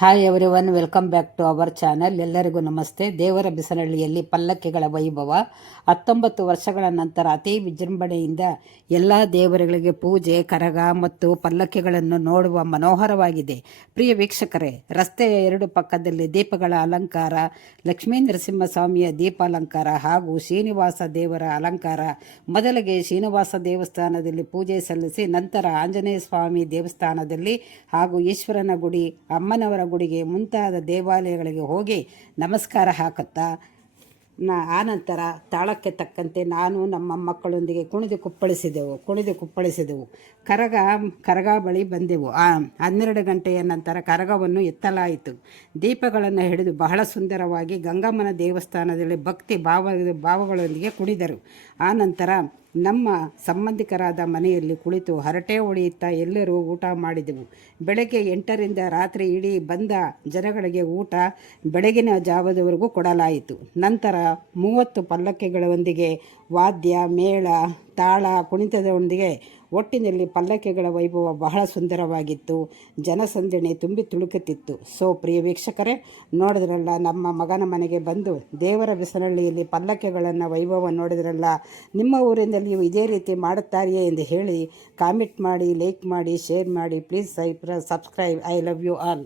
Hi everyone, welcome back to our channel. ಎಲ್ಲರಿಗೂ ನಮಸ್ತೆ. ದೇವರ ಬಿಸನಹಳ್ಳಿಯಲ್ಲಿ ಪಲ್ಲಕ್ಕಿಗಳ ವೈಭವ 19 ವರ್ಷಗಳ ನಂತರ ಅತಿ ವಿಜೃಂಭಣೆಯಿಂದ ಎಲ್ಲ ದೇವರುಗಳಿಗೆ ಪೂಜೆ, ಕರಗ ಮತ್ತು ಪಲ್ಲಕ್ಕಿಗಳನ್ನು ನೋಡುವ ಮನೋಹರವಾಗಿದೆ. ಪ್ರಿಯ ವೀಕ್ಷಕರೇ, ರಸ್ತೆಯ ಎರಡು ಪಕ್ಕದಲ್ಲಿ ದೀಪಗಳ ಅಲಂಕಾರ, ಲಕ್ಷ್ಮೀ ನರಸಿಂಹಸ್ವಾಮಿಯ ದೀಪಾಲಂಕಾರ ಹಾಗೂ ಶ್ರೀನಿವಾಸ ದೇವರ ಅಲಂಕಾರ. ಮೊದಲಿಗೆ ಶ್ರೀನಿವಾಸ ದೇವಸ್ಥಾನದಲ್ಲಿ ಪೂಜೆ ಸಲ್ಲಿಸಿ ನಂತರ ಆಂಜನೇಯ ಸ್ವಾಮಿ ದೇವಸ್ಥಾನದಲ್ಲಿ ಹಾಗೂ ಈಶ್ವರನ ಗುಡಿ, ಅಮ್ಮನವರ ಗುಡಿಗೆ ಮುಂತಾದ ದೇವಾಲಯಗಳಿಗೆ ಹೋಗಿ ನಮಸ್ಕಾರ ಹಾಕುತ್ತಾ ಆನಂತರ ತಾಳಕ್ಕೆ ತಕ್ಕಂತೆ ನಾನು ನಮ್ಮ ಮಕ್ಕಳೊಂದಿಗೆ ಕುಣಿದು ಕುಪ್ಪಳಿಸಿದೆವು. ಕರಗ ಬಳಿ ಬಂದೆವು. 12 ಗಂಟೆಯ ನಂತರ ಕರಗವನ್ನು ಎತ್ತಲಾಯಿತು. ದೀಪಗಳನ್ನು ಹಿಡಿದು ಬಹಳ ಸುಂದರವಾಗಿ ಗಂಗಮ್ಮನ ದೇವಸ್ಥಾನದಲ್ಲಿ ಭಕ್ತಿ ಭಾವಗಳೊಂದಿಗೆ ಕುಣಿದರು. ಆನಂತರ ನಮ್ಮ ಸಂಬಂಧಿಕರಾದ ಮನೆಯಲ್ಲಿ ಕುಳಿತು ಹರಟೆ ಹೊಡೆಯುತ್ತಾ ಎಲ್ಲರೂ ಊಟ ಮಾಡಿದೆವು. ಬೆಳಗ್ಗೆ 8ರಿಂದ ರಾತ್ರಿ ಇಡೀ ಬಂದ ಜನಗಳಿಗೆ ಊಟ ಬೆಳಗಿನ ಜಾವದವರೆಗೂ ಕೊಡಲಾಯಿತು. ನಂತರ 30 ಪಲ್ಲಕ್ಕಿಗಳೊಂದಿಗೆ ವಾದ್ಯ, ಮೇಳ, ತಾಳ, ಕುಣಿತದೊಂದಿಗೆ ಒಟ್ಟಿನಲ್ಲಿ ಪಲ್ಲಕ್ಕಿಗಳ ವೈಭವ ಬಹಳ ಸುಂದರವಾಗಿತ್ತು. ಜನಸಂದಣಿ ತುಂಬಿ ತುಳುಕುತ್ತಿತ್ತು. ಪ್ರಿಯ ವೀಕ್ಷಕರೇ, ನೋಡಿದ್ರಲ್ಲ, ನಮ್ಮ ಮಗನ ಮನೆಗೆ ಬಂದು ದೇವರ ಬಿಸನಹಳ್ಳಿಯಲ್ಲಿ ಪಲ್ಲಕ್ಕಿಗಳನ್ನು ವೈಭವ ನೋಡಿದ್ರಲ್ಲ. ನಿಮ್ಮ ಊರಿನಲ್ಲಿಯೂ ಇದೇ ರೀತಿ ಮಾಡುತ್ತಾರೆಯೇ ಎಂದು ಹೇಳಿ ಕಾಮೆಂಟ್ ಮಾಡಿ, ಲೈಕ್ ಮಾಡಿ, ಶೇರ್ ಮಾಡಿ. Please subscribe. I love you all.